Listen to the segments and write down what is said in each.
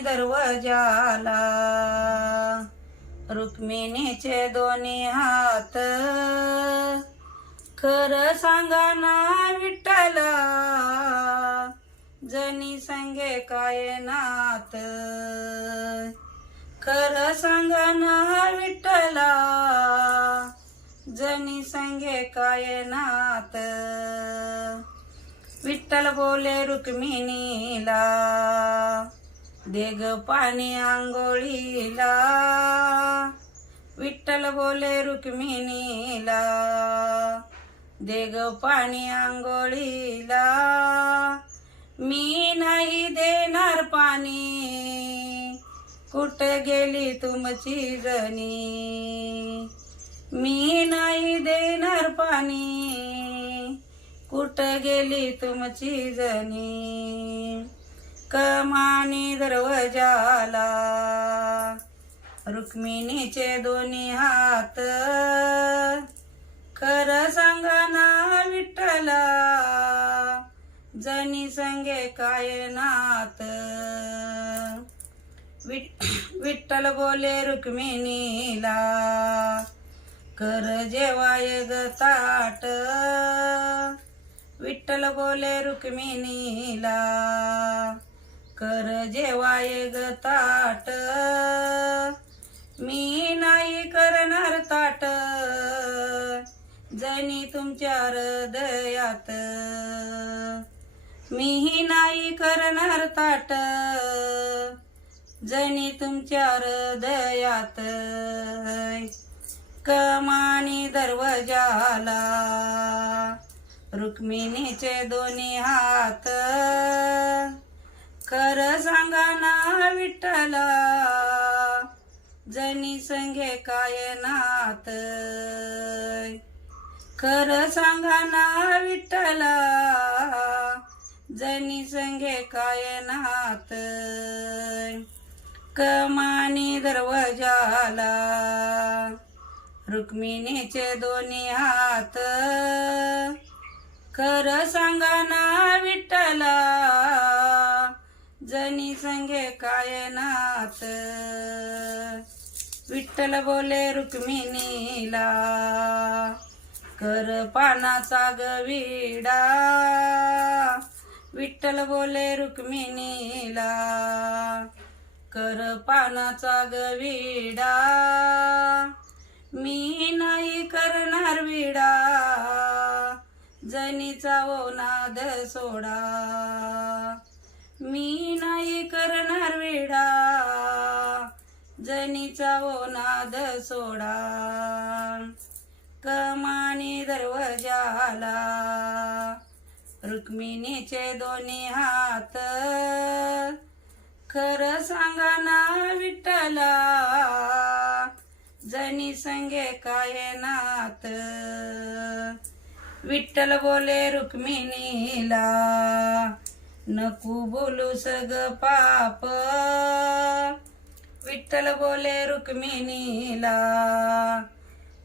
दरवाजाला. रुक्मिणीचे दोन्ही हात. खरं सांगा ना विठ्ठला जनी संगे काय नात? खरं सांगा ना विठ्ठला जनी संगे काय नात? विठ्ठल बोले रुक्मिणीला देग पाणी आंघोळीला. विठ्ठल बोले रुक्मिणीला. देग पाणी आंघोळीला. मी नाही देणार पाणी. कुठे गेली तुमची जणी? मी नाही देणार पाणी. कुठं गेली तुमची जणी? कमानी दरवाजाला. रुक्मिणीचे दोन्ही हात. खरं सांगा ना विठ्ठला जनी संगे काय नात? विठ्ठल बोले रुक्मिणीला कर जेवाय ग ताट. विठ्ठल बोले रुक्मिणीला कर जेवाय ग ताट. मी नाही करणार ताट. जणी तुमच्या हृदयात. मीही नाही करणार ताट. जणी तुमच्या हृदयात. कमानी दरवाजाला. रुक्मिणीचे दोन्ही हात. विठ्ठला जनी संगे काय नात? खर सांगा ना विठ्ठला जनी संगे काय नात? कमानी दरवाजाला रुक्मिणीचे दोन्ही हात. खर सांगा ना विठ्ठला संगे विठ्ठल बोले रुक्मिणीला कर पानाचा गविडा विठ्ठल बोले रुक्मिणीला कर पानाचा गविडा मी नाही करणार विडा जनीचा ओ नाद सोडा. मी नाही करणार वेडा. जनीचा ओ नाद सोडा. कमानी दरवाजाला. रुक्मिणीचे दोन्ही हात. खरं सांगा ना विठ्ठला. जनी संगे काय नात. विठ्ठल बोले रुक्मिणीला. नको बोलू सग पाप. विठ्ठल बोले रुक्मिणीला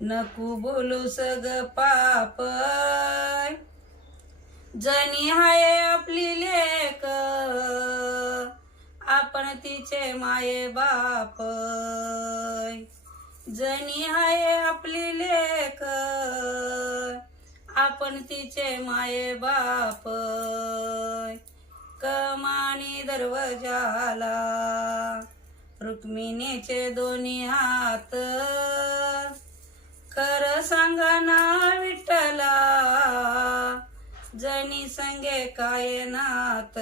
नको बोलू सग पाप. जनी हाय आपली लेक आपण तिचे माये बाप. जनी हाय आपली लेक आपण तिचे माये बाप. कमानी दरवाजाला. रुक्मिणीचे दोन्ही हात. खरं सांगा ना विठ्ठला जनी संगे काय नात?